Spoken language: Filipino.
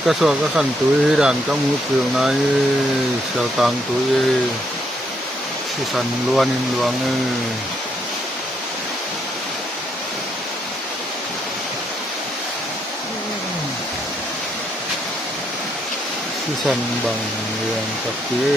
Kaso kan tuwi dan kamu tuh nai seltang tuwi sisan luanin luang sisan bang yang kaki